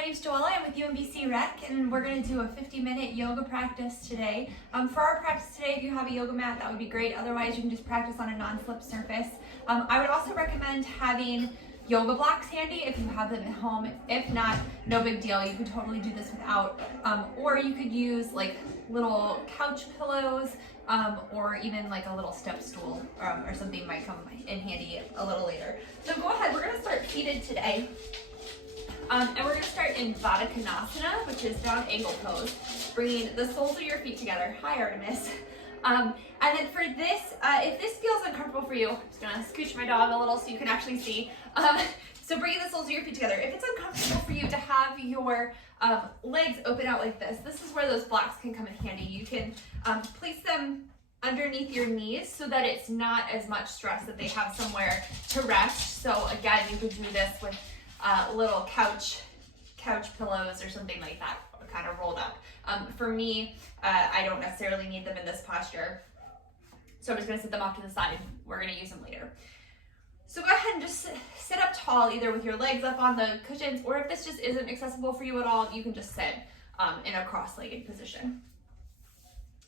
my name is Joella. I'm with UMBC Rec, and we're going to do a 50-minute yoga practice today. For our practice today, if you have a yoga mat, that would be great. Otherwise, you can just practice on a non-slip surface. I would also recommend having yoga blocks handy if you have them at home. If not, no big deal. You could totally do this without. Or you could use like little couch pillows, or even like a little step stool or something might come in handy a little later. So go ahead, we're going to start seated today. And we're going to start in Baddha Konasana, which is down angle pose, bringing the soles of your feet together. Hi, Artemis. And then for this, if this feels uncomfortable for you, I'm just going to scooch my dog a little so you can actually see. So bringing the soles of your feet together. If it's uncomfortable for you to have your legs open out like this is where those blocks can come in handy. You can place them underneath your knees so that it's not as much stress, that they have somewhere to rest. So again, you could do this with little couch pillows or something like that, kind of rolled up. For me, I don't necessarily need them in this posture, so I'm just going to set them off to the side. We're going to use them later. So go ahead and just sit up tall, either with your legs up on the cushions, or if this just isn't accessible for you at all, you can just sit in a cross-legged position.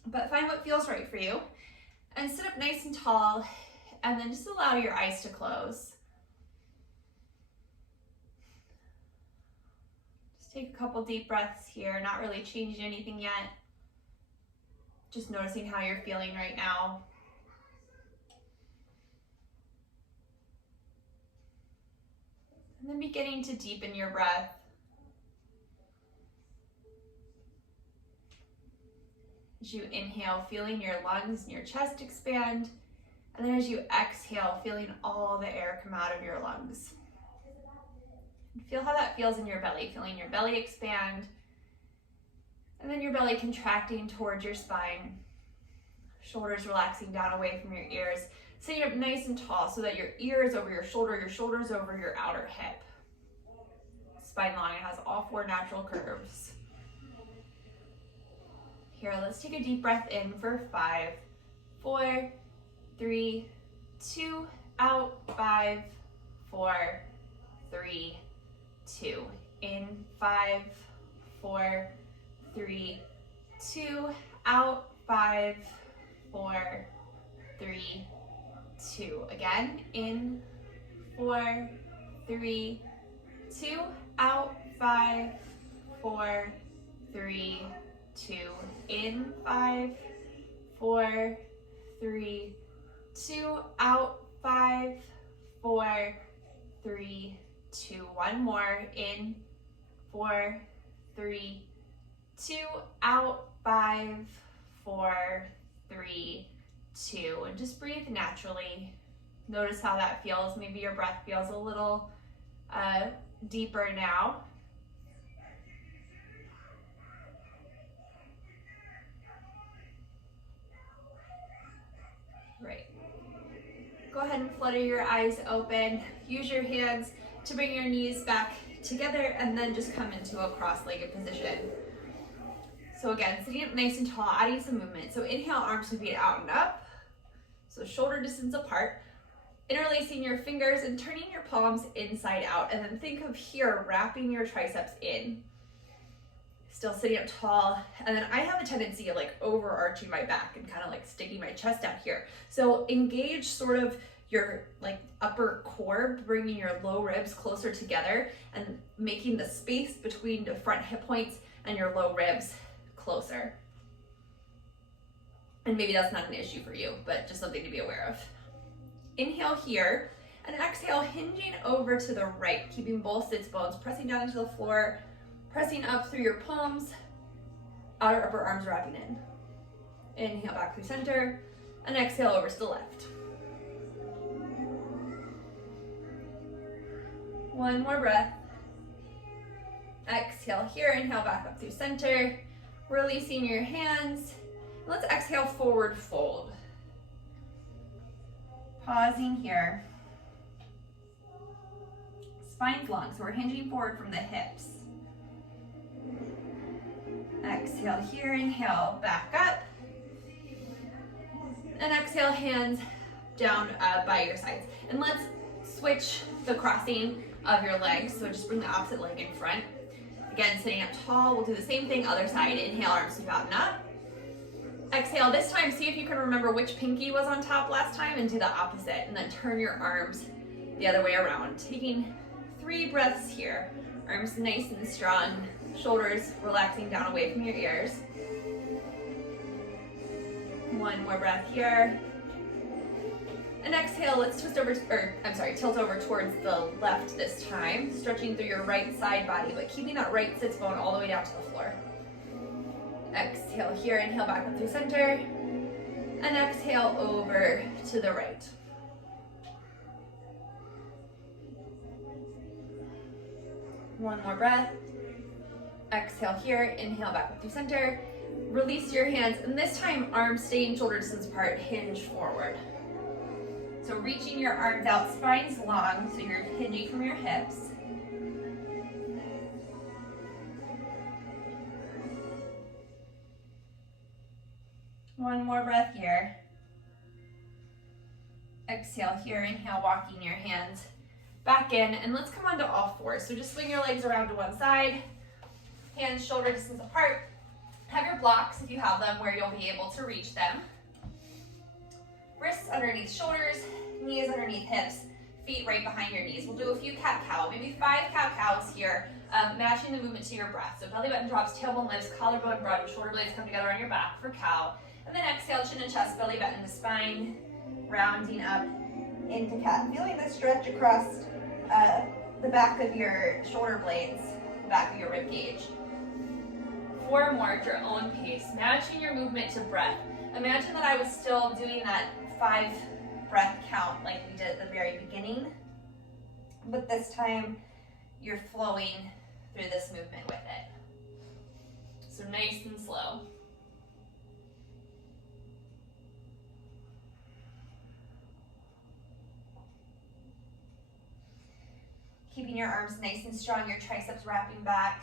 But find what feels right for you, and sit up nice and tall, and then just allow your eyes to close. Take a couple deep breaths here, not really changing anything yet. Just noticing how you're feeling right now. And then beginning to deepen your breath. As you inhale, feeling your lungs and your chest expand. And then as you exhale, feeling all the air come out of your lungs. Feel how that feels in your belly, feeling your belly expand, and then your belly contracting towards your spine, shoulders relaxing down away from your ears, sitting up nice and tall so that your ear is over your shoulders over your outer hip. Spine long, it has all four natural curves. Here, let's take a deep breath in for 5, 4, 3, 2, out, 5, 4, 3, 2. In 5, 4, 3, 2. Out 5, 4, 3, 2. Again, in 4, 3, 2. Out 5, 4, 3, 2. In 5, 4, 3, 2. Out 5, 4, 3, 2. One more. In 4, 3, 2. Out 5, 4, 3, 2. And just breathe naturally. Notice how that feels. Maybe your breath feels a little deeper now. Right. Go ahead and flutter your eyes open. Use your hands to bring your knees back together, and then just come into a cross-legged position. So again, sitting up nice and tall, adding some movement. So inhale, arms to feet out and up. So shoulder distance apart. Interlacing your fingers and turning your palms inside out. And then think of here, wrapping your triceps in. Still sitting up tall. And then I have a tendency of like overarching my back and kind of like sticking my chest out here. So engage sort of your like upper core, bringing your low ribs closer together and making the space between the front hip points and your low ribs closer. And maybe that's not an issue for you, but just something to be aware of. Inhale here, and exhale, hinging over to the right, keeping both sits bones, pressing down into the floor, pressing up through your palms, outer upper arms wrapping in. Inhale back through center, and exhale over to the left. One more breath. Exhale here, inhale back up through center, releasing your hands. Let's exhale, forward fold. Pausing here. Spine's long, so we're hinging forward from the hips. Exhale here, inhale, back up. And exhale, hands down by your sides. And let's switch the crossing of your legs. So just bring the opposite leg in front. Again, sitting up tall, we'll do the same thing, other side. Inhale, arms sweep out and up. Exhale, this time see if you can remember which pinky was on top last time and do the opposite, and then turn your arms the other way around. Taking 3 breaths here. Arms nice and strong, shoulders relaxing down away from your ears. 1 more breath here. And exhale, let's tilt over towards the left this time, stretching through your right side body, but keeping that right sits bone all the way down to the floor. Exhale here, inhale back up through center, and exhale over to the right. One more breath. Exhale here, inhale back up through center. Release your hands, and this time arms staying shoulder distance apart, hinge forward. So reaching your arms out, spine's long, so you're hinging from your hips. One more breath here. Exhale here, inhale, walking your hands back in, and let's come onto all fours. So just swing your legs around to one side, hands shoulder distance apart. Have your blocks, if you have them, where you'll be able to reach them. Wrists underneath shoulders, knees underneath hips, feet right behind your knees. We'll do a few cat-cow, maybe 5 cat-cows here, matching the movement to your breath. So belly button drops, tailbone lifts, collarbone broadens, shoulder blades come together on your back for cow. And then exhale, chin and chest, belly button to spine, rounding up into cat. Feeling the stretch across the back of your shoulder blades, the back of your rib cage. 4 more at your own pace, matching your movement to breath. Imagine that I was still doing that 5 breath count like we did at the very beginning, but this time you're flowing through this movement with it. So nice and slow. Keeping your arms nice and strong, your triceps wrapping back.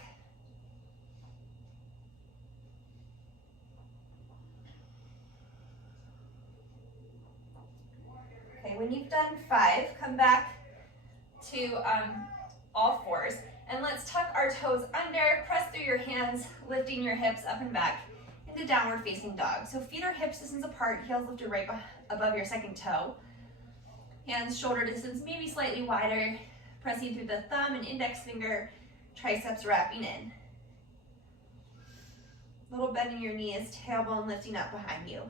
Okay, when you've done 5, come back to all fours, and let's tuck our toes under, press through your hands, lifting your hips up and back into downward facing dog. So feet are hips distance apart, heels lifted right above your second toe. Hands shoulder distance, maybe slightly wider, pressing through the thumb and index finger, triceps wrapping in. Little bend in your knees, tailbone lifting up behind you.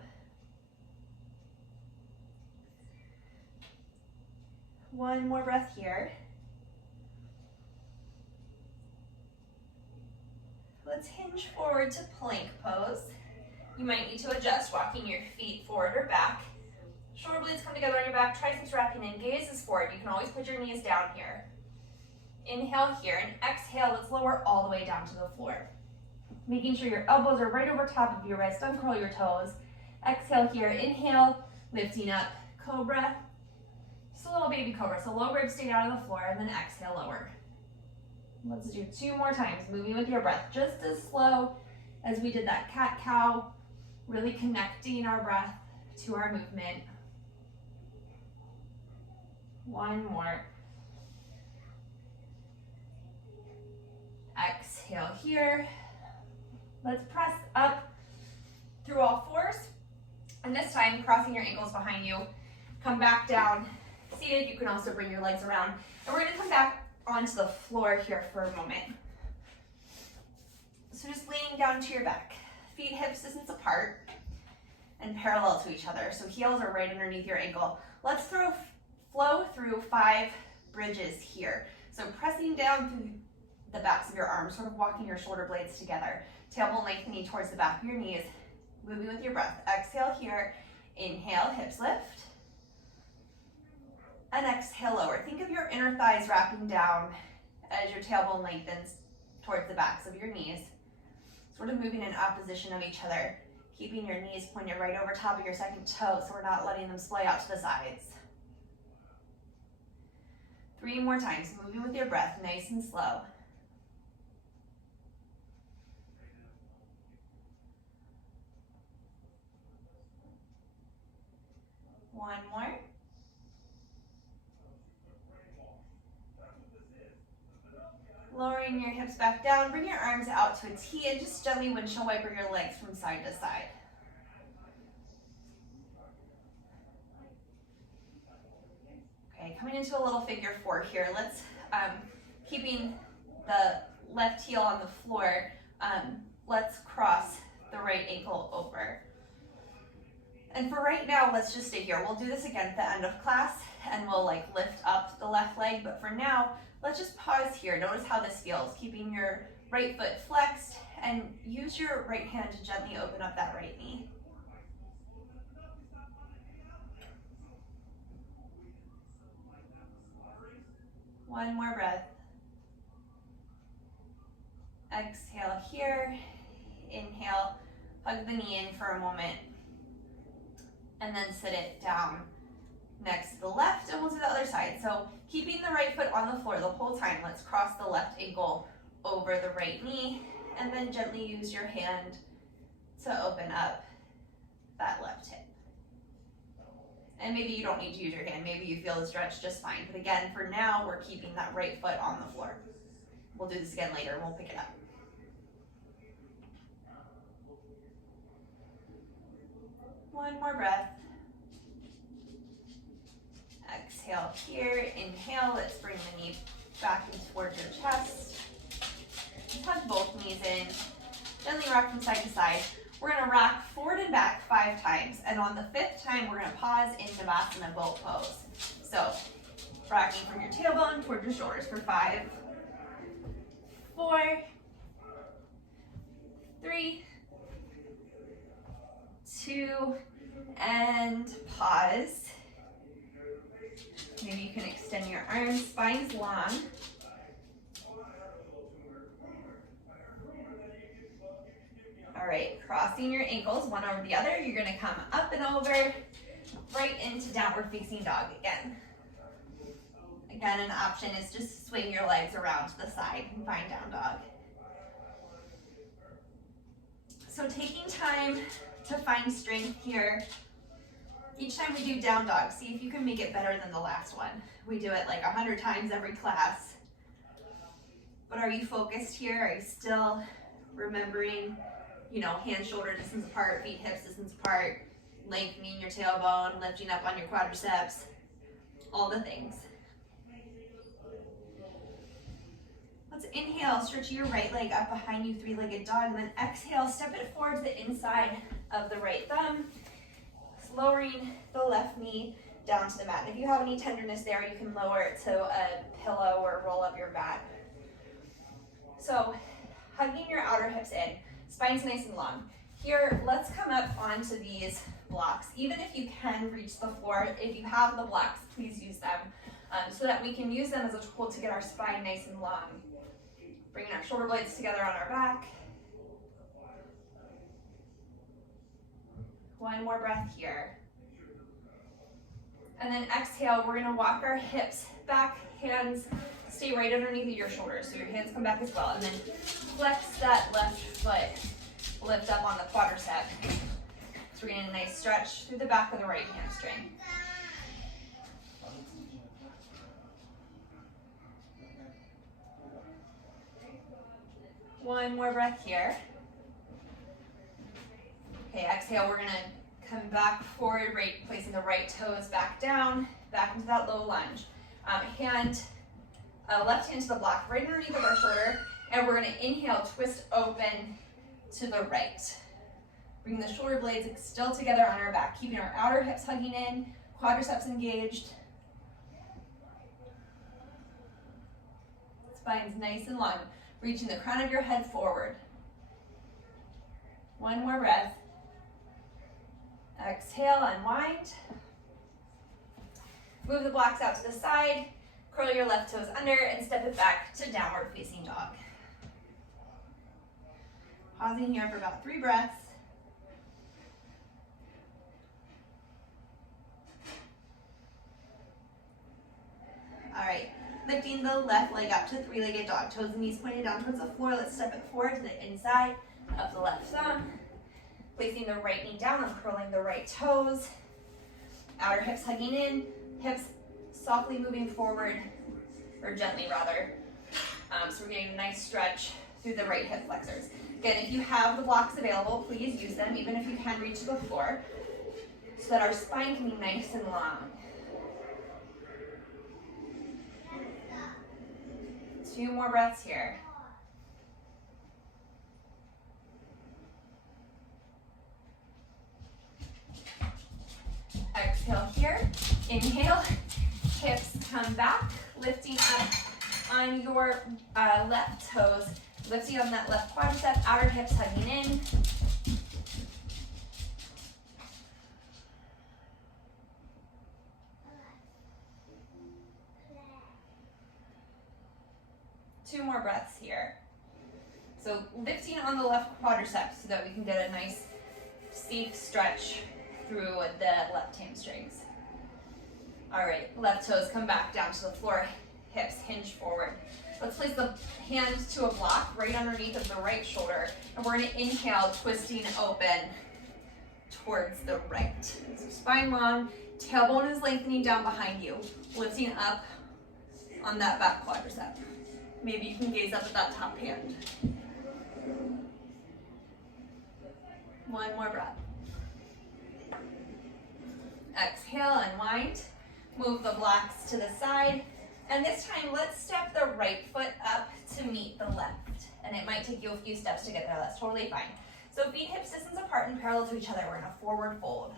1 more breath here. Let's hinge forward to plank pose. You might need to adjust, walking your feet forward or back. Shoulder blades come together on your back, triceps wrapping in, gaze is forward. You can always put your knees down here. Inhale here, and exhale, let's lower all the way down to the floor. Making sure your elbows are right over top of your wrist, uncurl your toes. Exhale here, inhale, lifting up, cobra. Just a little baby cobra, so low ribs stay down on the floor, and then exhale, lower. Let's do 2 more times, moving with your breath, just as slow as we did that cat-cow, really connecting our breath to our movement. 1 more. Exhale here. Let's press up through all fours. And this time, crossing your ankles behind you. Come back down, seated. You can also bring your legs around. And we're gonna come back onto the floor here for a moment. So just leaning down to your back. Feet hips distance apart and parallel to each other. So heels are right underneath your ankle. Let's flow through 5 bridges here. So pressing down through the backs of your arms, sort of walking your shoulder blades together. Tailbone lengthening towards the back of your knees. Moving with your breath. Exhale here. Inhale, hips lift. And exhale, lower. Think of your inner thighs wrapping down as your tailbone lengthens towards the backs of your knees. Sort of moving in opposition of each other. Keeping your knees pointed right over top of your second toe so we're not letting them splay out to the sides. 3 more times, moving with your breath, nice and slow. One more. Lowering your hips back down, bring your arms out to a T and just gently windshield wiper your legs from side to side. Okay, coming into a little figure four here. Let's, keeping the left heel on the floor, let's cross the right ankle over. And for right now, let's just stay here. We'll do this again at the end of class and we'll like lift up the left leg, but for now, let's just pause here. Notice how this feels, keeping your right foot flexed and use your right hand to gently open up that right knee. One more breath. Exhale here, inhale, hug the knee in for a moment, and then sit it down next to the left, and we'll do the other side. So keeping the right foot on the floor the whole time, let's cross the left ankle over the right knee, and then gently use your hand to open up that left hip. And maybe you don't need to use your hand, maybe you feel the stretch just fine. But again, for now, we're keeping that right foot on the floor. We'll do this again later and we'll pick it up. One more breath. Exhale here, inhale, let's bring the knee back in towards your chest. Tuck both knees in, gently rock from side to side. We're gonna rock forward and back 5 times, and on the 5th time, we're gonna pause in Shavasana boat pose. So, rocking from your tailbone towards your shoulders for 5, 4, 3, 2, and pause. Maybe you can extend your arms, spine's long. All right, crossing your ankles one over the other. You're gonna come up and over, right into downward facing dog again. Again, an option is just swing your legs around to the side and find down dog. So taking time to find strength here. Each time we do down dog, see if you can make it better than the last one. We do it like 100 times every class. But are you focused here? Are you still remembering, you know, hands shoulder distance apart, feet hips distance apart, lengthening your tailbone, lifting up on your quadriceps, all the things. Let's inhale, stretch your right leg up behind you, 3-legged dog, and then exhale, step it forward to the inside of the right thumb, lowering the left knee down to the mat. And if you have any tenderness there, you can lower it to a pillow or roll up your mat. So, hugging your outer hips in, spine's nice and long. Here, let's come up onto these blocks. Even if you can reach the floor, if you have the blocks, please use them so that we can use them as a tool to get our spine nice and long. Bringing our shoulder blades together on our back. One more breath here. And then exhale, we're gonna walk our hips back, hands stay right underneath your shoulders, so your hands come back as well. And then flex that left foot, lift up on the quadricep. So we're getting a nice stretch through the back of the right hamstring. One more breath here. Okay, exhale, we're gonna come back forward, right, placing the right toes back down, back into that low lunge. Left hand to the block, right underneath of our shoulder, and we're gonna inhale, twist open to the right. Bring the shoulder blades still together on our back, keeping our outer hips hugging in, quadriceps engaged. Spine's nice and long, reaching the crown of your head forward. One more breath. Exhale, unwind. Move the blocks out to the side, curl your left toes under, and step it back to downward facing dog. Pausing here for about 3 breaths. All right, lifting the left leg up to 3-legged dog. Toes and knees pointed down towards the floor. Let's step it forward to the inside of the left thumb. Placing the right knee down and curling the right toes. Outer hips hugging in, hips softly moving forward, or gently rather. So we're getting a nice stretch through the right hip flexors. Again, if you have the blocks available, please use them, even if you can reach the floor, so that our spine can be nice and long. 2 more breaths here. Exhale here. Inhale, hips come back, lifting up on your left toes, lifting on that left quadricep, outer hips hugging in. Two more breaths here. So lifting on the left quadricep so that we can get a nice safe stretch through the left hamstrings. All right, left toes come back down to the floor, hips hinge forward. Let's place the hand to a block right underneath of the right shoulder, and we're gonna inhale, twisting open towards the right. So spine long, tailbone is lengthening down behind you, lifting up on that back quadricep. Maybe you can gaze up at that top hand. One more breath. Exhale, unwind. Move the blocks to the side. And this time, let's step the right foot up to meet the left. And it might take you a few steps to get there. That's totally fine. So feet hips distance apart and parallel to each other. We're in a forward fold.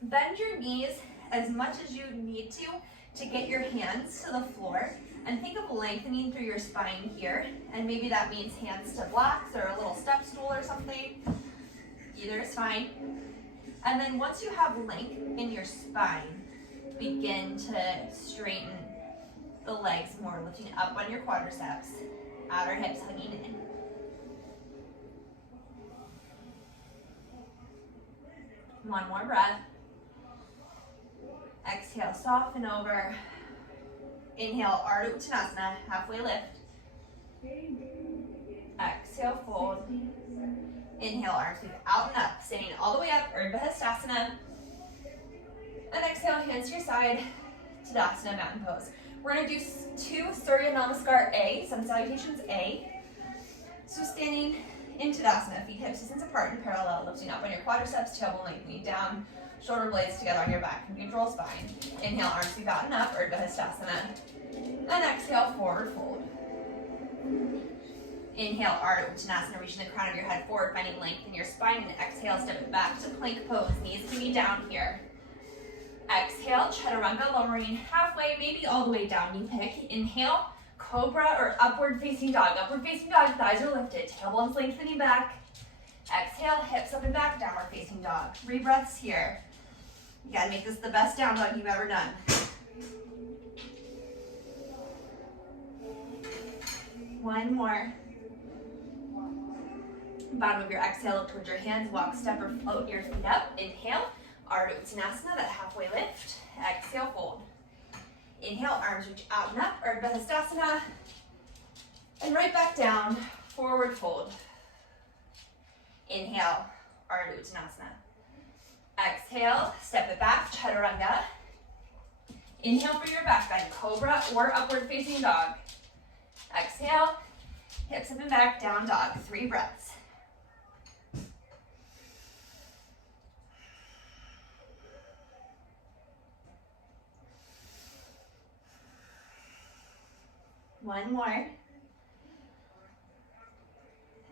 Bend your knees as much as you need to get your hands to the floor. And think of lengthening through your spine here. And maybe that means hands to blocks or a little step stool or something. Either is fine. And then once you have length in your spine, begin to straighten the legs more, lifting up on your quadriceps, outer hips hugging in. One more breath. Exhale, soften over. Inhale, Ardha Uttanasana, halfway lift. Exhale, fold. Inhale, arms move out and up, standing all the way up, Urdhva Hastasana. And exhale, hands to your side, Tadasana, mountain pose. We're gonna do 2 Surya Namaskar A, sun salutations A. So standing in Tadasana, feet hips distance apart and parallel, lifting up on your quadriceps, tailbone lengthening down, shoulder blades together on your back, neutral spine. Inhale, arms move out and up, Urdhva Hastasana. And exhale, forward fold. Inhale, Ardha Uttanasana, reaching the crown of your head forward, finding length in your spine. And exhale, step it back to plank pose. Knees can be down here. Exhale, Chaturanga, lowering halfway, maybe all the way down. You pick. Inhale, Cobra or upward facing dog. Upward facing dog, thighs are lifted. Tailbone's lengthening back. Exhale, hips up and back, downward facing dog. 3 breaths here. You gotta make this the best down dog you've ever done. One more. Bottom of your exhale, look towards your hands, walk, step, or float your feet up. Inhale, Ardha Uttanasana, that halfway lift. Exhale, fold. Inhale, arms reach out and up, Urdhva Hastasana. And right back down, forward fold. Inhale, Ardha Uttanasana. Exhale, step it back, Chaturanga. Inhale for your back bend, Cobra or upward facing dog. Exhale, hips up and back, down dog. 3 breaths. One more.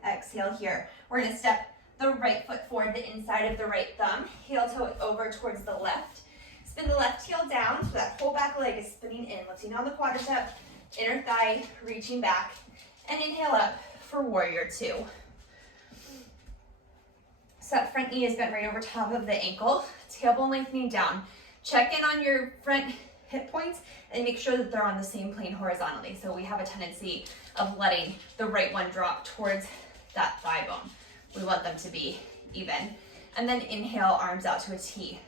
Exhale here. We're going to step the right foot forward, the inside of the right thumb. Heel toe over towards the left. Spin the left heel down so that whole back leg is spinning in, lifting on the quadricep, inner thigh reaching back. And inhale up for warrior 2. So that front knee is bent right over top of the ankle. Tailbone lengthening down. Check in on your front hip points and make sure that they're on the same plane horizontally. So we have a tendency of letting the right one drop towards that thigh bone. We want them to be even. And then inhale, arms out to a T.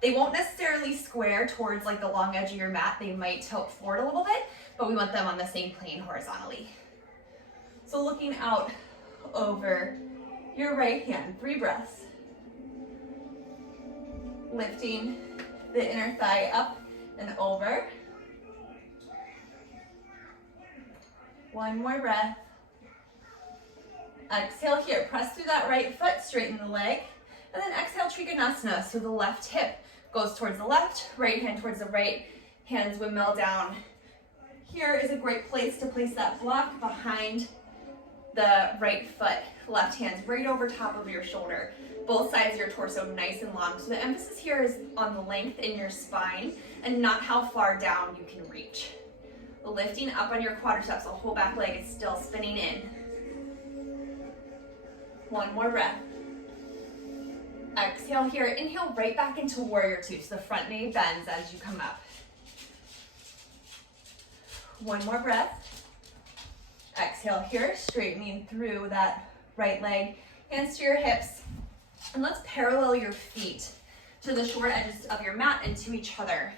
They won't necessarily square towards like the long edge of your mat. They might tilt forward a little bit, but we want them on the same plane horizontally. So looking out over your right hand, 3 breaths. Lifting the inner thigh up and over. One more breath. Exhale here, press through that right foot, straighten the leg, and then exhale, Trikonasana. So the left hip goes towards the left, right hand towards the right, hands windmill down. Here is a great place to place that block behind the right foot. Left hand's right over top of your shoulder. Both sides of your torso nice and long. So the emphasis here is on the length in your spine and not how far down you can reach. Lifting up on your quadriceps, the whole back leg is still spinning in. One more breath. Exhale here, inhale right back into warrior two, so the front knee bends as you come up. One more breath. Exhale here, straightening through that right leg, hands to your hips. And let's parallel your feet to the short edges of your mat and to each other.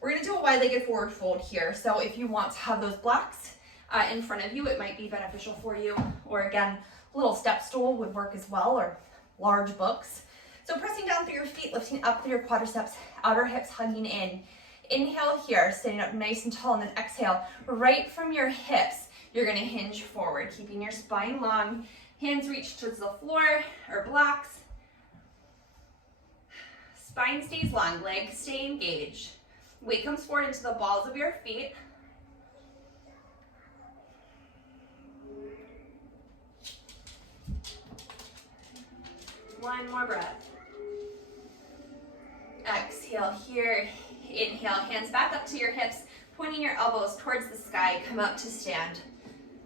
We're gonna do a wide-legged forward fold here. So if you want to have those blocks in front of you, it might be beneficial for you. Or again, a little step stool would work as well, or large books. So pressing down through your feet, lifting up through your quadriceps, outer hips hugging in. Inhale here, standing up nice and tall, and then exhale. Right from your hips, you're gonna hinge forward, keeping your spine long. Hands reach towards the floor or blocks. Spine stays long, legs stay engaged. Weight comes forward into the balls of your feet. One more breath. Exhale here. Inhale, hands back up to your hips, pointing your elbows towards the sky. Come up to stand.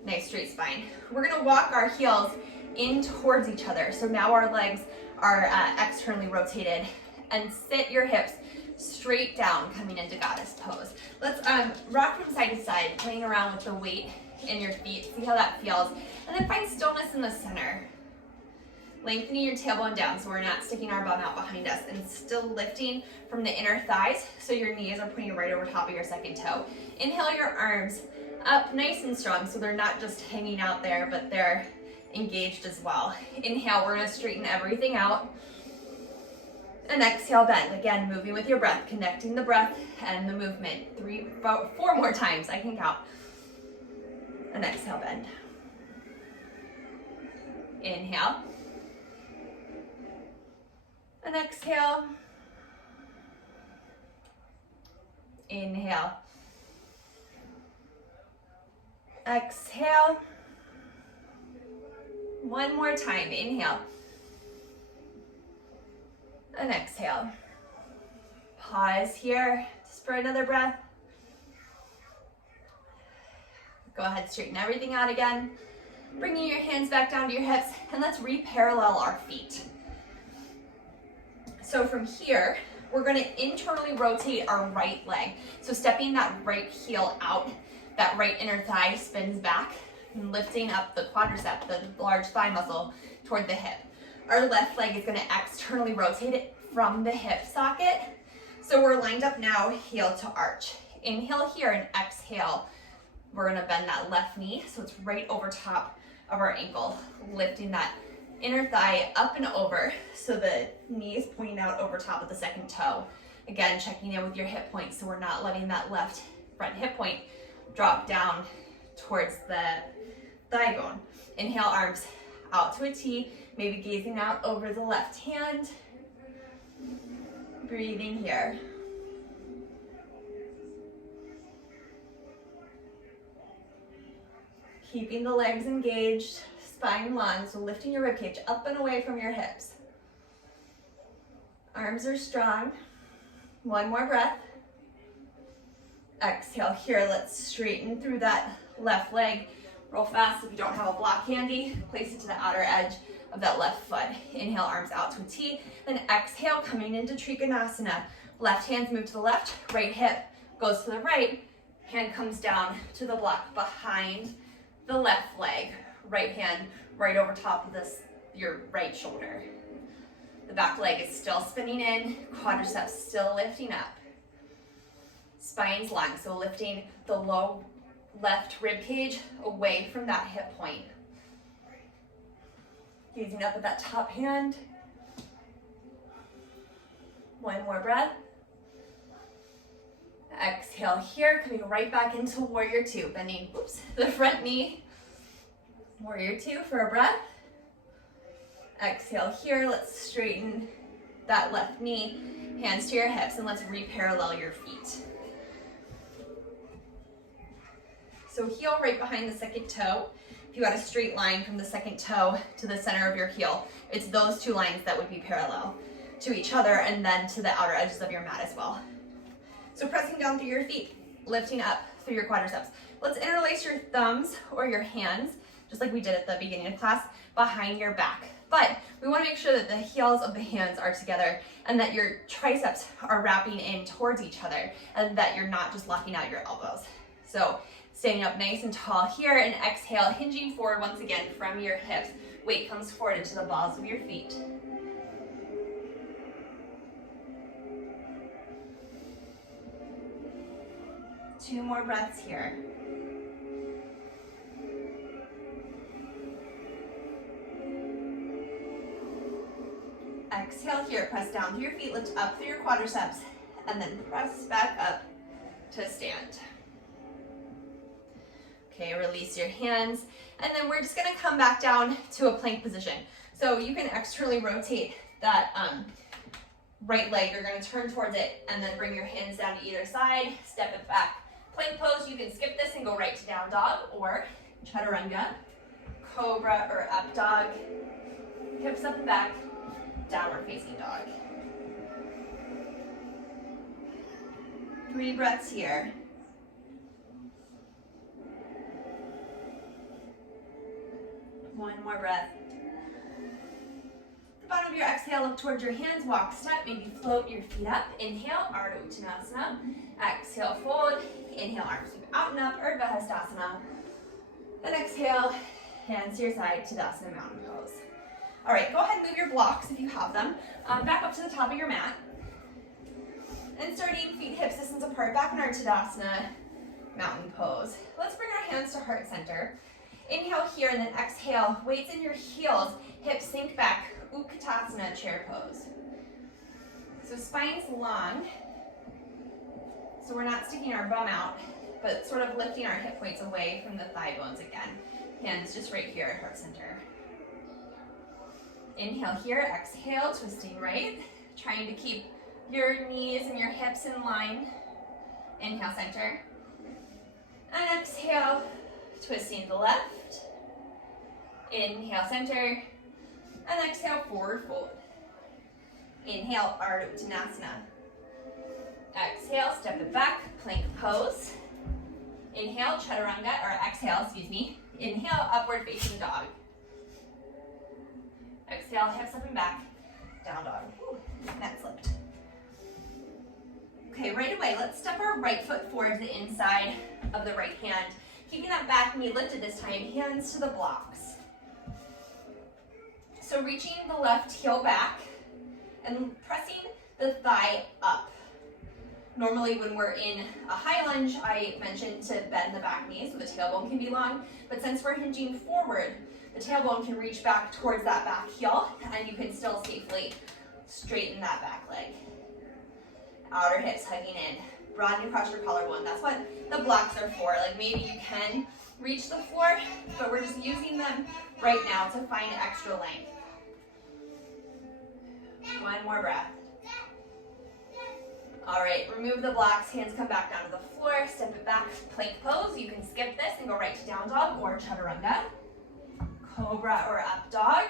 Nice straight spine. We're gonna walk our heels in towards each other. So now our legs are externally rotated, and sit your hips straight down, coming into goddess pose. Let's rock from side to side, playing around with the weight in your feet. See how that feels. And then find stillness in the center. Lengthening your tailbone down so we're not sticking our bum out behind us, and still lifting from the inner thighs so your knees are pointing right over top of your second toe. Inhale your arms up nice and strong so they're not just hanging out there, but they're engaged as well. Inhale, we're gonna straighten everything out. And exhale, bend. Again, moving with your breath, connecting the breath and the movement. 4 more times, I can count. And exhale, bend. Inhale. And exhale. Inhale. Exhale. One more time, inhale. And exhale. Pause here, just for another breath. Go ahead, straighten everything out again. Bringing your hands back down to your hips, and let's re-parallel our feet. So from here, we're gonna internally rotate our right leg. So stepping that right heel out, that right inner thigh spins back, and lifting up the quadricep, the large thigh muscle, toward the hip. Our left leg is gonna externally rotate it from the hip socket. So we're lined up now, heel to arch. Inhale here and exhale. We're gonna bend that left knee so it's right over top of our ankle, lifting that inner thigh up and over so the knee is pointing out over top of the second toe. Again, checking in with your hip point so we're not letting that left front hip point drop down towards the thigh bone. Inhale, arms out to a T, maybe gazing out over the left hand. Breathing here. Keeping the legs engaged, spine long, so lifting your ribcage up and away from your hips. Arms are strong. One more breath. Exhale here, let's straighten through that left leg real fast. If you don't have a block handy, place it to the outer edge of that left foot. Inhale, arms out to a T, then exhale, coming into Trikonasana. Left hands move to the left, right hip goes to the right, hand comes down to the block behind the left leg, right hand right over top of this, your right shoulder. The back leg is still spinning in, quadriceps still lifting up. Spine's long, so lifting the low left rib cage away from that hip point. Gazing up at that top hand. One more breath. Exhale. exhale here, coming right back into warrior two, bending, the front knee. Warrior two for a breath. Exhale here, let's straighten that left knee, hands to your hips, and let's re-parallel your feet. So heel right behind the second toe. If you had a straight line from the second toe to the center of your heel, it's those two lines that would be parallel to each other and then to the outer edges of your mat as well. So pressing down through your feet, lifting up through your quadriceps. Let's interlace your thumbs or your hands, just like we did at the beginning of class, behind your back. But we want to make sure that the heels of the hands are together and that your triceps are wrapping in towards each other and that you're not just locking out your elbows. So standing up nice and tall here, and exhale, hinging forward once again from your hips. Weight comes forward into the balls of your feet. Two more breaths here. Exhale here, press down through your feet, lift up through your quadriceps, and then press back up to stand. Okay, release your hands, and then we're just gonna come back down to a plank position. So you can externally rotate that right leg, you're gonna turn towards it, and then bring your hands down to either side, step it back. Plank pose, you can skip this and go right to down dog, or chaturanga, cobra or up dog, hips up and back, downward facing dog. 3 breaths here. One more breath. The bottom of your exhale, look towards your hands, walk step, maybe float your feet up. Inhale, Ardha Uttanasana. Exhale, fold. Inhale, arms sweep out and up, Urdhva Hastasana. And exhale, hands to your side, Tadasana Mountain Pose. All right, go ahead and move your blocks if you have them. Back up to the top of your mat. And starting feet hip distance apart, back in our Tadasana Mountain Pose. Let's bring our hands to heart center. Inhale here and then exhale, weights in your heels, hips sink back, Utkatasana chair pose. So spine's long, so we're not sticking our bum out, but sort of lifting our hip points away from the thigh bones again. Hands just right here at heart center. Inhale here, exhale, twisting right, trying to keep your knees and your hips in line. Inhale, center. And exhale, twisting to the left. Inhale, center. And exhale, forward fold. Inhale, Ardha Uttanasana. Exhale, step it back, plank pose. Inhale, chaturanga, or exhale, Inhale, upward facing dog. Exhale, hips up and back, down dog. Whew, that slipped. Okay, right away, let's step our right foot forward to the inside of the right hand. Keeping that back knee lifted this time, hands to the blocks. So reaching the left heel back and pressing the thigh up. Normally when we're in a high lunge, I mentioned to bend the back knee so the tailbone can be long, but since we're hinging forward, the tailbone can reach back towards that back heel and you can still safely straighten that back leg. Outer hips hugging in. Broaden across your collarbone. That's what the blocks are for. Like maybe you can reach the floor, but we're just using them right now to find extra length. One more breath. All right, remove the blocks, hands come back down to the floor, step it back, plank pose. You can skip this and go right to down dog or chaturanga, cobra or up dog,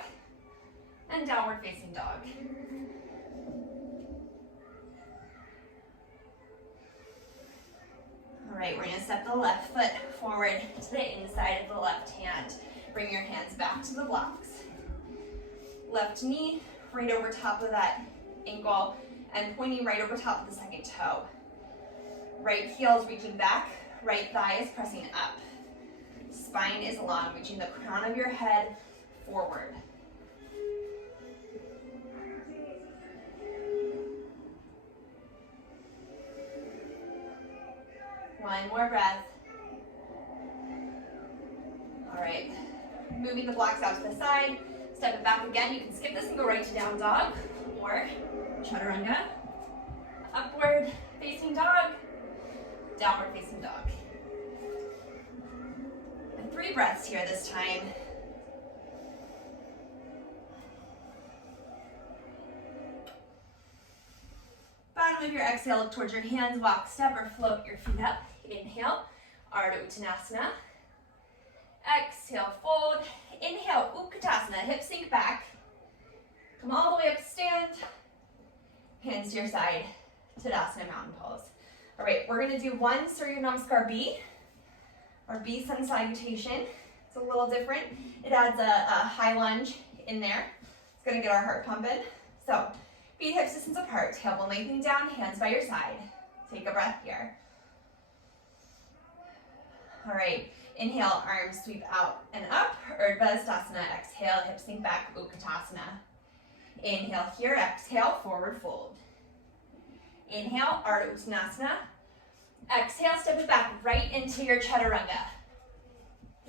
and downward facing dog. All right, we're gonna step the left foot forward to the inside of the left hand. Bring your hands back to the blocks. Left knee right over top of that ankle and pointing right over top of the second toe. Right heel is reaching back, right thigh is pressing up. Spine is long, reaching the crown of your head forward. One more breath. All right, moving the blocks out to the side, step it back again. You can skip this and go right to down dog or chaturanga. Upward facing dog, downward facing dog. And 3 breaths here this time. Bottom of your exhale, look towards your hands, walk, step, or float your feet up. Inhale, Ardha Uttanasana. Exhale, fold. Inhale, Utkatasana, hips sink back. Come all the way up, stand. Hands to your side, Tadasana, mountain pose. All right, we're gonna do 1 Surya Namaskar B, or B sun salutation. It's a little different. It adds a high lunge in there. It's gonna get our heart pumping. So, feet hips distance apart, tailbone lengthening down, hands by your side. Take a breath here. All right, inhale, arms sweep out and up, Urdhva Stasana. Exhale, hips sink back, Utkatasana. Inhale here, exhale, forward fold. Inhale, Ardha Uttanasana. Exhale, step it back right into your Chaturanga.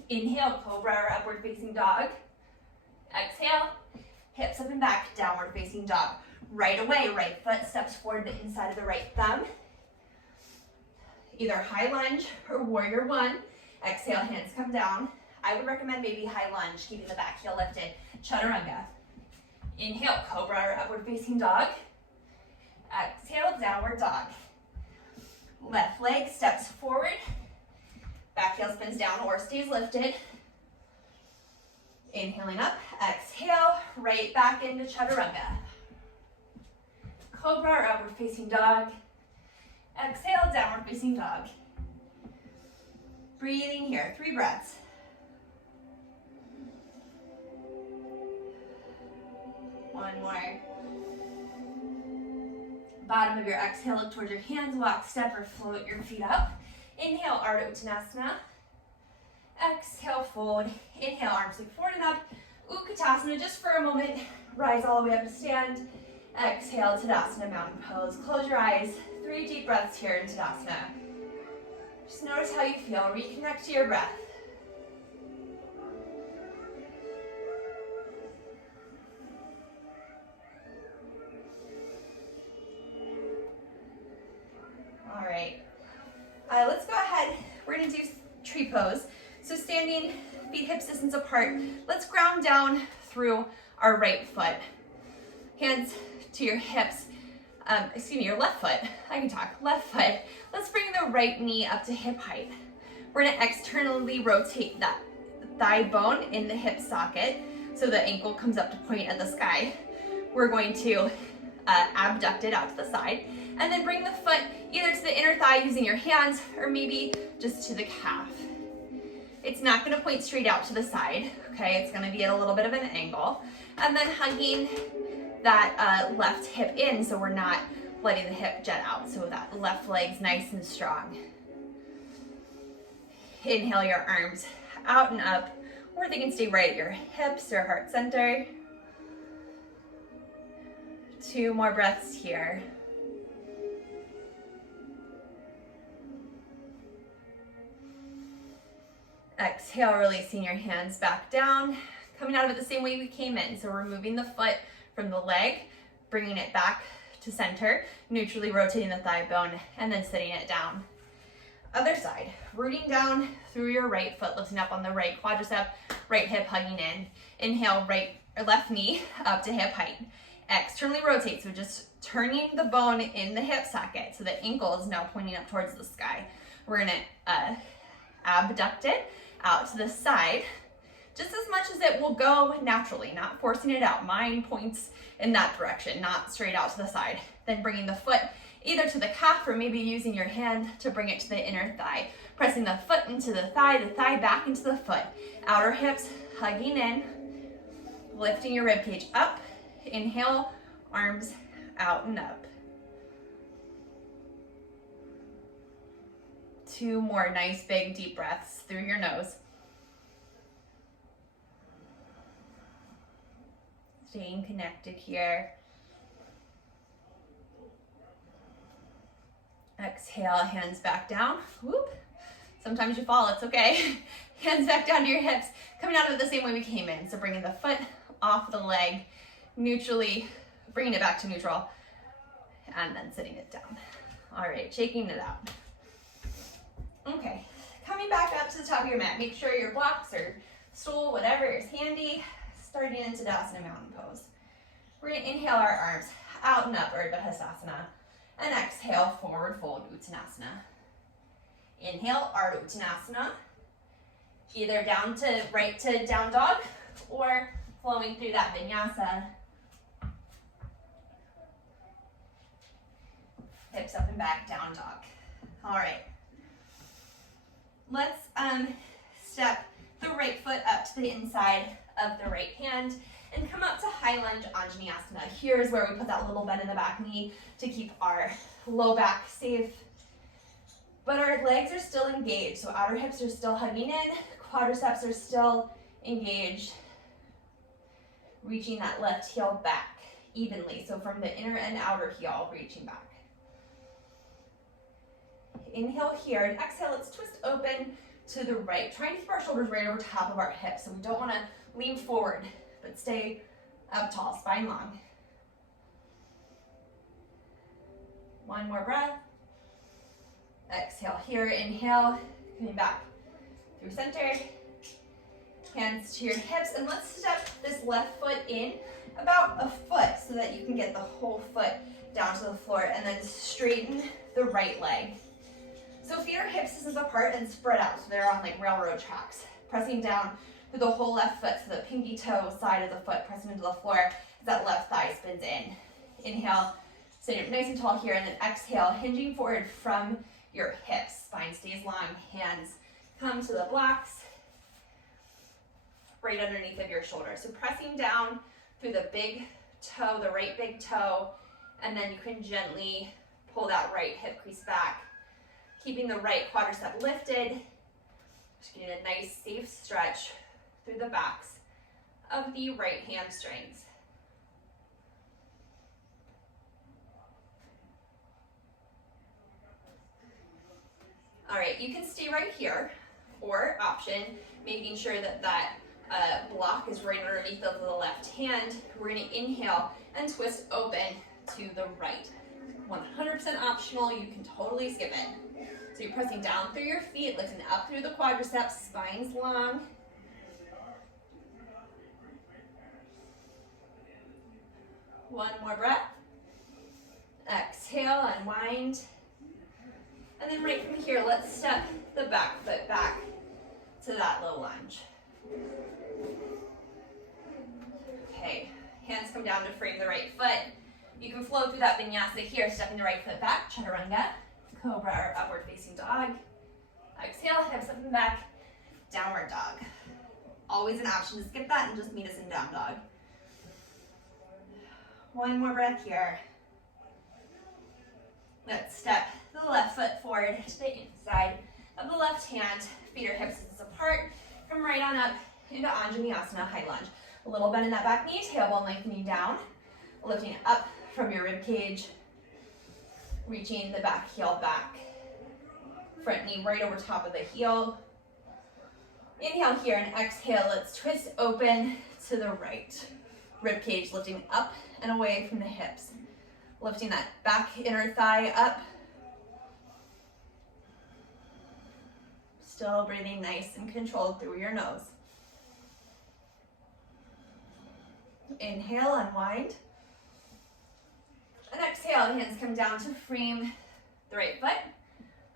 Inhale, Cobra or upward facing dog. Exhale, hips up and back, downward facing dog. Right away, right foot steps forward the inside of the right thumb. Either high lunge or warrior 1. Exhale, hands come down. I would recommend maybe high lunge, keeping the back heel lifted. Chaturanga. Inhale, Cobra or upward facing dog. Exhale, downward dog. Left leg steps forward. Back heel spins down or stays lifted. Inhaling up, exhale, right back into Chaturanga. Cobra or upward facing dog. Exhale, downward facing dog. Breathing here, 3 breaths. One more. Bottom of your exhale, look towards your hands, walk, step, or float your feet up. Inhale, Ardha Uttanasana. Exhale, fold. Inhale, arms sweep forward and up. Utkatasana, just for a moment. Rise all the way up to stand. Exhale, Tadasana, mountain pose. Close your eyes. 3 deep breaths here in Tadasana. Just notice how you feel. Reconnect to your breath. All right. Let's go ahead. We're going to do tree pose. So standing, feet hips distance apart. Let's ground down through our right foot. Hands to your hips. Your left foot. I can talk. Left foot. Let's bring the right knee up to hip height. We're going to externally rotate that thigh bone in the hip socket so the ankle comes up to point at the sky. We're going to abduct it out to the side and then bring the foot either to the inner thigh using your hands or maybe just to the calf. It's not going to point straight out to the side, okay? It's going to be at a little bit of an angle. And then hugging that left hip in so we're not letting the hip jet out, so that left leg's nice and strong. Inhale your arms out and up, or they can stay right at your hips or heart center. 2 more breaths here. Exhale, releasing your hands back down, coming out of it the same way we came in. So we're moving the foot from the leg, bringing it back to center, neutrally rotating the thigh bone, and then sitting it down. Other side, rooting down through your right foot, lifting up on the right quadricep, right hip hugging in. Inhale, right or left knee up to hip height. Externally rotate, so just turning the bone in the hip socket so the ankle is now pointing up towards the sky. We're gonna abduct it out to the side, just as much as it will go naturally, not forcing it out. Mine points in that direction, not straight out to the side. Then bringing the foot either to the calf or maybe using your hand to bring it to the inner thigh. Pressing the foot into the thigh back into the foot. Outer hips hugging in, lifting your rib cage up. Inhale, arms out and up. 2 more nice big deep breaths through your nose. Staying connected here. Exhale, hands back down. Whoop. Sometimes you fall, it's okay. Hands back down to your hips, coming out of it the same way we came in. So bringing the foot off the leg, neutrally, bringing it back to neutral, and then sitting it down. All right, shaking it out. Okay, coming back up to the top of your mat. Make sure your blocks or stool, whatever is handy. Starting into Tadasana Mountain Pose. We're going to inhale our arms out and up, Urdhva Hastasana. And exhale, forward fold, Uttanasana. Inhale, Ardha Uttanasana. Either down to right to down dog or flowing through that vinyasa. Hips up and back, down dog. All right. Let's step the right foot up to the inside of the right hand and come up to high lunge Anjaneyasana. Here's where we put that little bend in the back knee to keep our low back safe. But our legs are still engaged, so outer hips are still hugging in, quadriceps are still engaged, reaching that left heel back evenly. So from the inner and outer heel, reaching back. Inhale here, and exhale, let's twist open to the right. Trying to keep our shoulders right over top of our hips, so we don't want to lean forward, but stay up tall, spine long. One more breath. Exhale here, inhale, coming back through center. Hands to your hips, and let's step this left foot in about a foot so that you can get the whole foot down to the floor, and then straighten the right leg. So feet are hip distance apart and spread out, so they're on like railroad tracks. Pressing down through the whole left foot, so the pinky toe side of the foot pressing into the floor as that left thigh spins in. Inhale, sitting up nice and tall here, and then exhale, hinging forward from your hips. Spine stays long, hands come to the blocks, right underneath of your shoulder. So pressing down through the big toe, the right big toe, and then you can gently pull that right hip crease back, keeping the right quadricep lifted. Just getting a nice safe stretch through the backs of the right hamstrings. All right, you can stay right here, or option, making sure that that block is right underneath of the left hand. We're gonna inhale and twist open to the right. 100% optional, you can totally skip it. So you're pressing down through your feet, lifting up through the quadriceps, spine's long. One more breath. Exhale, unwind. And then right from here, let's step the back foot back to that low lunge. Okay, hands come down to frame the right foot. You can flow through that vinyasa here, stepping the right foot back, chaturanga, cobra or upward facing dog. Exhale, hips up and back, downward dog. Always an option to skip that and just meet us in down dog. One more breath here. Let's step the left foot forward to the inside of the left hand. Feet are hip distance apart. Come right on up into Anjaneyasana, high lunge. A little bend in that back knee, tailbone lengthening down, lifting up from your rib cage, reaching the back heel back. Front knee right over top of the heel. Inhale here and exhale. Let's twist open to the right. Rib cage lifting up and away from the hips. Lifting that back inner thigh up. Still breathing nice and controlled through your nose. Inhale, unwind. And exhale, hands come down to frame the right foot.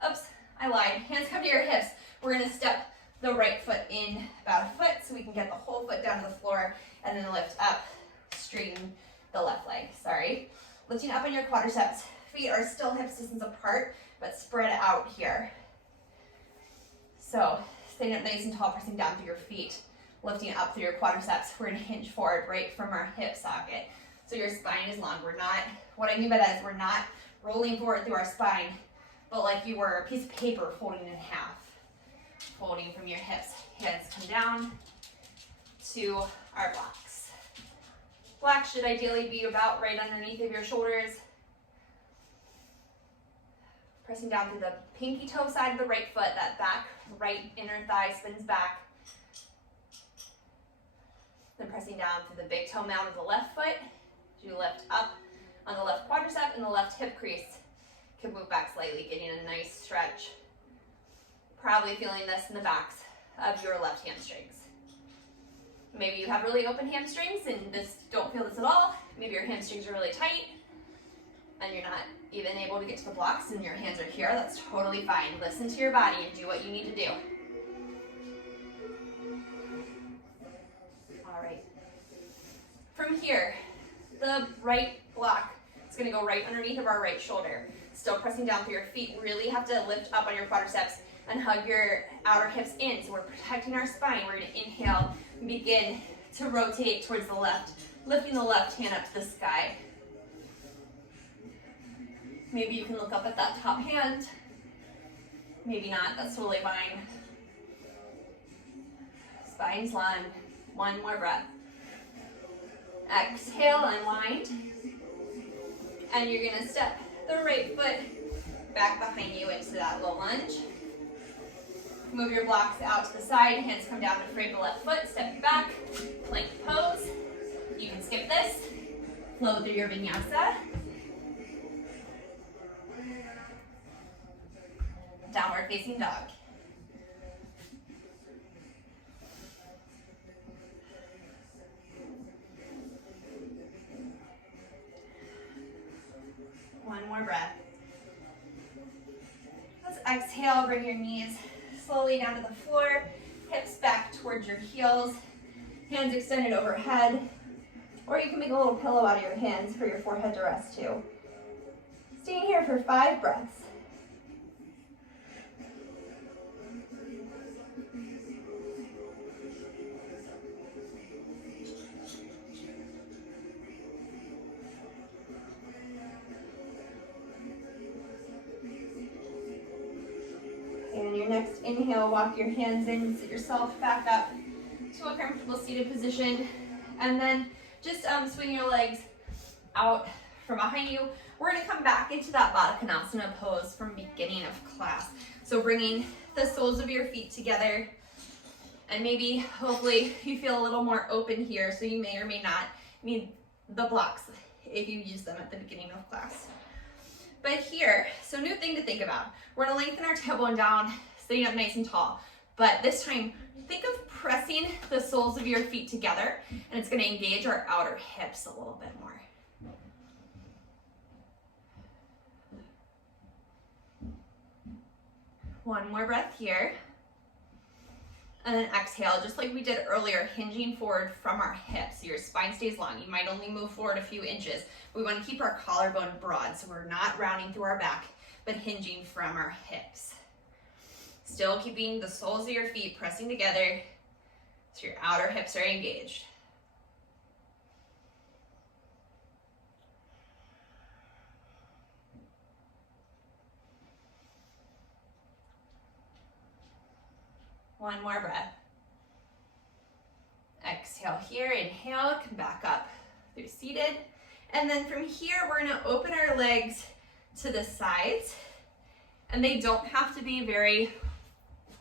Oops, I lied. Hands come to your hips. We're gonna step the right foot in about a foot so we can get the whole foot down to the floor, and then lift up, straighten the left leg, sorry. Lifting up on your quadriceps. Feet are still hip distance apart, but spread out here. So staying up nice and tall, pressing down through your feet, lifting up through your quadriceps. We're gonna hinge forward right from our hip socket. So your spine is long. We're not, what I mean by that is we're not rolling forward through our spine, but like you were a piece of paper folding in half. Folding from your hips. Hands come down to our blocks. Blocks should ideally be about right underneath of your shoulders. Pressing down through the pinky toe side of the right foot, that back right inner thigh spins back. Then pressing down through the big toe mound of the left foot. As you lift up on the left quadricep and the left hip crease. Can move back slightly, getting a nice stretch Probably feeling this in the backs of your left hamstrings. Maybe you have really open hamstrings and don't feel this at all. Maybe your hamstrings are really tight and you're not even able to get to the blocks and your hands are here. That's totally fine. Listen to your body and do what you need to do. All right. From here, the right block is going to go right underneath of our right shoulder. Still pressing down through your feet. Really have to lift up on your quadriceps and hug your outer hips in. So we're protecting our spine. We're going to inhale and begin to rotate towards the left, lifting the left hand up to the sky. Maybe you can look up at that top hand. Maybe not, that's totally fine. Spine's long. One more breath. Exhale, unwind. And you're gonna step the right foot back behind you into that low lunge. Move your blocks out to the side, hands come down to frame the left foot, step back, plank pose. You can skip this, flow through your vinyasa. Downward facing dog. One more breath. Let's exhale, bring your knees slowly down to the floor, hips back towards your heels, hands extended overhead, or you can make a little pillow out of your hands for your forehead to rest too. Staying here for 5 breaths. And your next inhale, walk your hands in, sit yourself back up to a comfortable seated position. And then just swing your legs out from behind you. We're gonna come back into that Baddha Konasana pose from beginning of class. So bringing the soles of your feet together, and maybe, hopefully, you feel a little more open here, so you may or may not need the blocks if you use them at the beginning of class. But here, so new thing to think about. We're gonna lengthen our tailbone down, sitting up nice and tall. But this time, think of pressing the soles of your feet together, and it's gonna engage our outer hips a little bit more. One more breath here. And then exhale, just like we did earlier, hinging forward from our hips. So your spine stays long. You might only move forward a few inches. We want to keep our collarbone broad, so we're not rounding through our back, but hinging from our hips. Still keeping the soles of your feet pressing together so your outer hips are engaged. One more breath. Exhale here, inhale, come back up through seated. And then from here, we're gonna open our legs to the sides, and they don't have to be very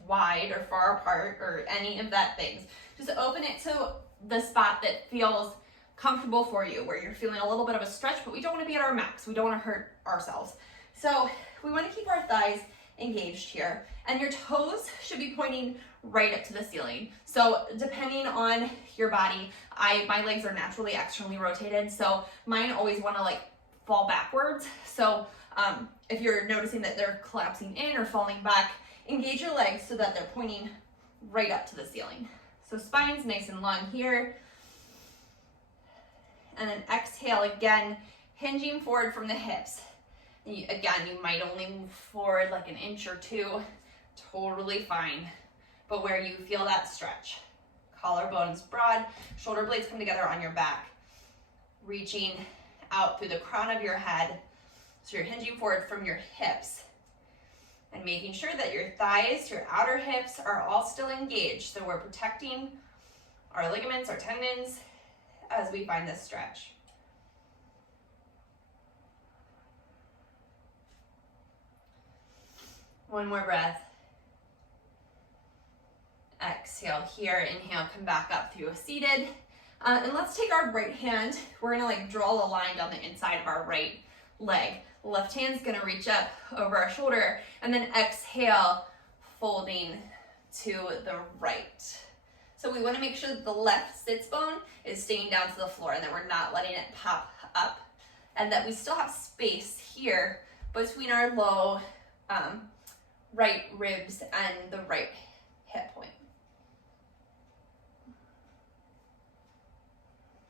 wide or far apart or any of that things. Just open it to the spot that feels comfortable for you, where you're feeling a little bit of a stretch, but we don't wanna be at our max. We don't wanna hurt ourselves. So we wanna keep our thighs engaged here, and your toes should be pointing right up to the ceiling. So depending on your body, my legs are naturally externally rotated, so mine always want to like fall backwards. So if you're noticing that they're collapsing in or falling back, engage your legs so that they're pointing right up to the ceiling. So spine's nice and long here. And then exhale again, hinging forward from the hips. Again, you might only move forward like an inch or two, totally fine. But where you feel that stretch, collarbones broad, shoulder blades come together on your back, reaching out through the crown of your head. So you're hinging forward from your hips and making sure that your thighs, your outer hips are all still engaged. So we're protecting our ligaments, our tendons as we find this stretch. One more breath. Exhale here, inhale, come back up through a seated. And let's take our right hand. We're gonna like draw a line down the inside of our right leg. Left hand's gonna reach up over our shoulder, and then exhale, folding to the right. So we want to make sure that the left sits bone is staying down to the floor and that we're not letting it pop up, and that we still have space here between our low right ribs and the right hip point.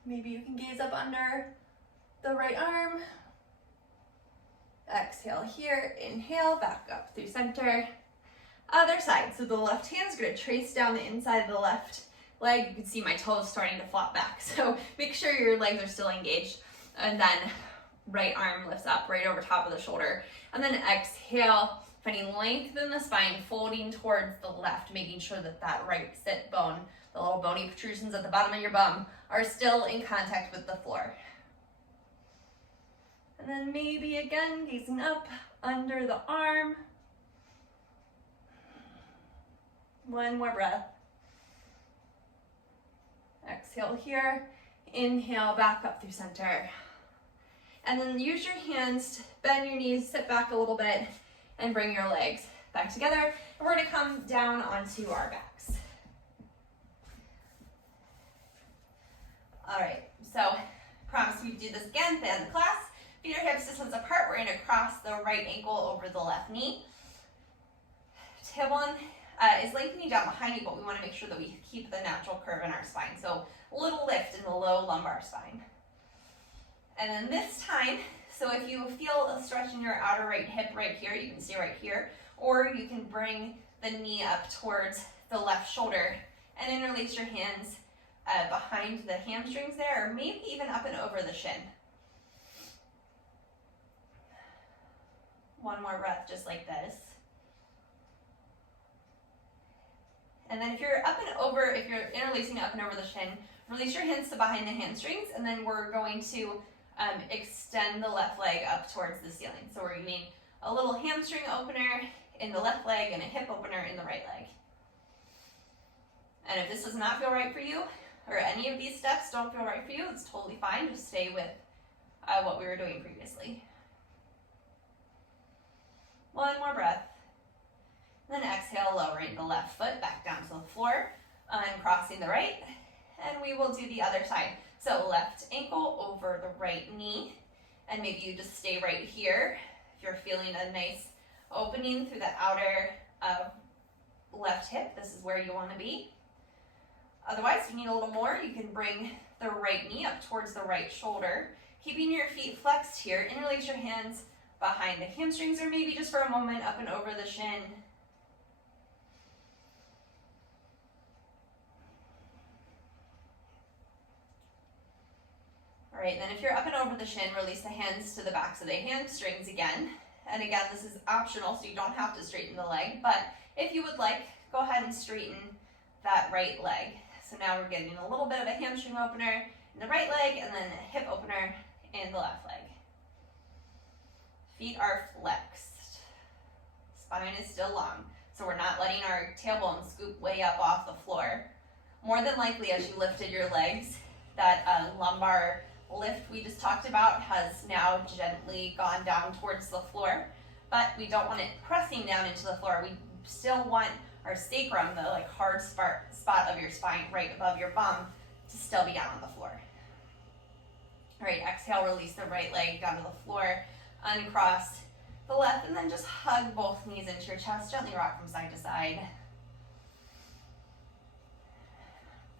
Maybe you can gaze up under the right arm. Exhale here, inhale, back up through center. Other side, so the left hand's gonna trace down the inside of the left leg. You can see my toes starting to flop back, so make sure your legs are still engaged. And then right arm lifts up right over top of the shoulder. And then exhale, finding length in the spine, folding towards the left, making sure that that right sit bone, the little bony protrusions at the bottom of your bum, are still in contact with the floor. And then maybe again, gazing up under the arm. One more breath. Exhale here, inhale, back up through center. And then use your hands to bend your knees, sit back a little bit, and bring your legs back together. And we're gonna come down onto our backs. All right, so promise we do this again at the end of the class. Feet are hip distance apart. We're gonna cross the right ankle over the left knee. Tailbone is lengthening down behind you, but we wanna make sure that we keep the natural curve in our spine. So a little lift in the low lumbar spine. And then this time, so if you feel a stretch in your outer right hip right here, you can see right here, or you can bring the knee up towards the left shoulder and interlace your hands behind the hamstrings there, or maybe even up and over the shin. One more breath just like this. And then if you're up and over, if you're interlacing up and over the shin, release your hands to behind the hamstrings, and then we're going to extend the left leg up towards the ceiling. So we're getting a little hamstring opener in the left leg and a hip opener in the right leg. And if this does not feel right for you, or any of these steps don't feel right for you, it's totally fine. Just stay with what we were doing previously. One more breath. Then exhale, lowering the left foot back down to the floor, uncrossing the right, and we will do the other side. So left ankle over the right knee, and maybe you just stay right here. If you're feeling a nice opening through the outer left hip, this is where you want to be. Otherwise, if you need a little more, you can bring the right knee up towards the right shoulder, keeping your feet flexed here. Interlace your hands behind the hamstrings, or maybe just for a moment up and over the shin. All right, then if you're up and over the shin, release the hands to the backs of the hamstrings again. And again, this is optional, so you don't have to straighten the leg, but if you would like, go ahead and straighten that right leg. So now we're getting a little bit of a hamstring opener in the right leg, and then a hip opener in the left leg. Feet are flexed. Spine is still long, so we're not letting our tailbone scoop way up off the floor. More than likely, as you lifted your legs, that lumbar lift we just talked about has now gently gone down towards the floor, but we don't want it pressing down into the floor. We still want our sacrum, the hard spot of your spine right above your bum, to still be down on the floor. All right, exhale, release the right leg down to the floor, uncross the left, and then just hug both knees into your chest, gently rock from side to side.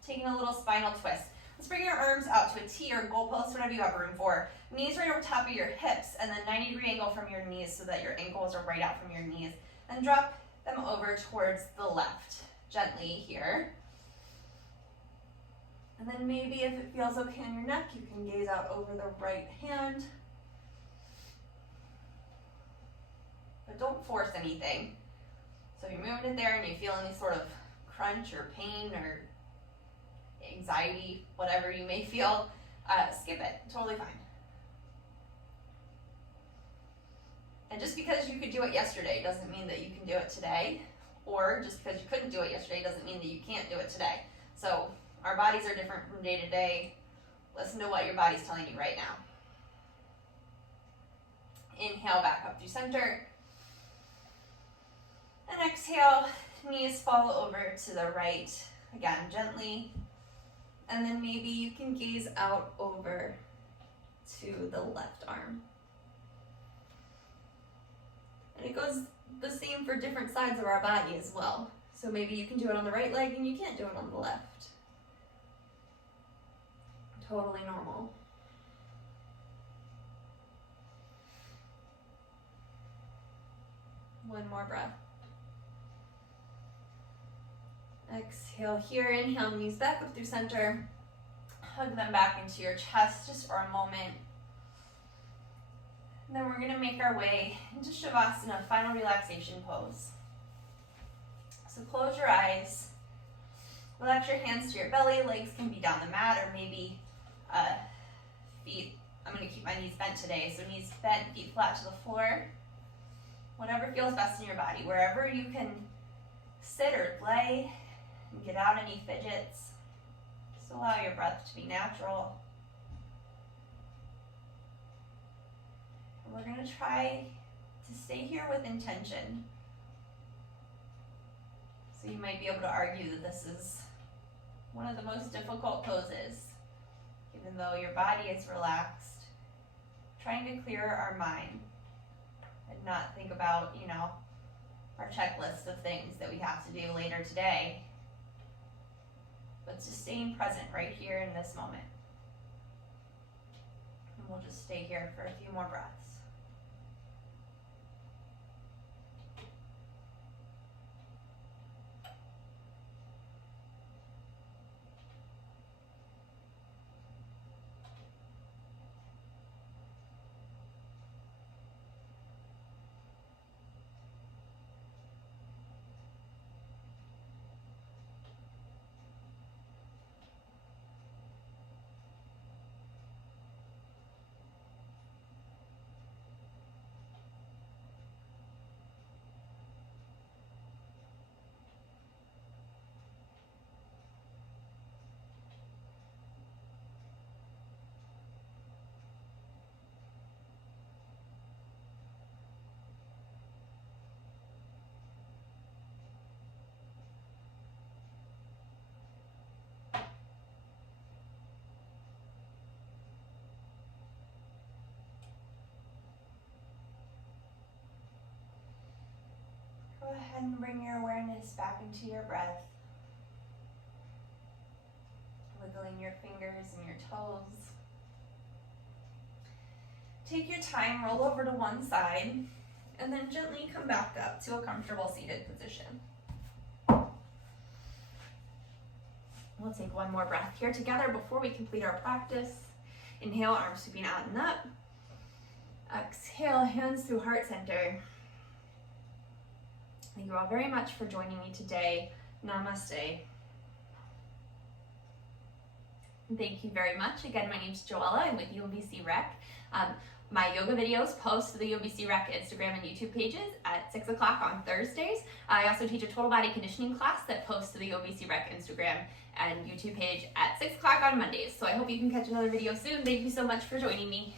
Taking a little spinal twist. Let's bring your arms out to a T or goalpost, whatever you have room for. Knees right over top of your hips, and then 90-degree angle from your knees so that your ankles are right out from your knees. And drop them over towards the left, gently here. And then maybe if it feels okay on your neck, you can gaze out over the right hand. But don't force anything. So if you're moving it there and you feel any sort of crunch or pain or anxiety, whatever you may feel, skip it, totally fine. And just because you could do it yesterday doesn't mean that you can do it today, or just because you couldn't do it yesterday doesn't mean that you can't do it today. So our bodies are different from day to day. Listen to what your body's telling you right now. Inhale back up through center. And exhale, knees fall over to the right, again, gently. And then maybe you can gaze out over to the left arm. And it goes the same for different sides of our body as well. So maybe you can do it on the right leg and you can't do it on the left. Totally normal. One more breath. Exhale here, inhale, knees back up through center. Hug them back into your chest just for a moment. And then we're gonna make our way into Shavasana, final relaxation pose. So close your eyes. Relax your hands to your belly, legs can be down the mat or maybe feet. I'm gonna keep my knees bent today, so knees bent, feet flat to the floor. Whatever feels best in your body, wherever you can sit or lay and get out any fidgets. Just allow your breath to be natural. And we're gonna try to stay here with intention. So you might be able to argue that this is one of the most difficult poses, even though your body is relaxed. Trying to clear our mind and not think about, our checklist of things that we have to do later today, but just staying present right here in this moment. And we'll just stay here for a few more breaths. Go ahead and bring your awareness back into your breath. Wiggling your fingers and your toes. Take your time, roll over to one side, and then gently come back up to a comfortable seated position. We'll take one more breath here together before we complete our practice. Inhale, arms sweeping out and up. Exhale, hands through heart center. Thank you all very much for joining me today. Namaste. Thank you very much. Again, my name is Joella. I'm with UMBC Rec. My yoga videos post to the UMBC Rec Instagram and YouTube pages at 6 o'clock on Thursdays. I also teach a total body conditioning class that posts to the UMBC Rec Instagram and YouTube page at 6 o'clock on Mondays. So I hope you can catch another video soon. Thank you so much for joining me.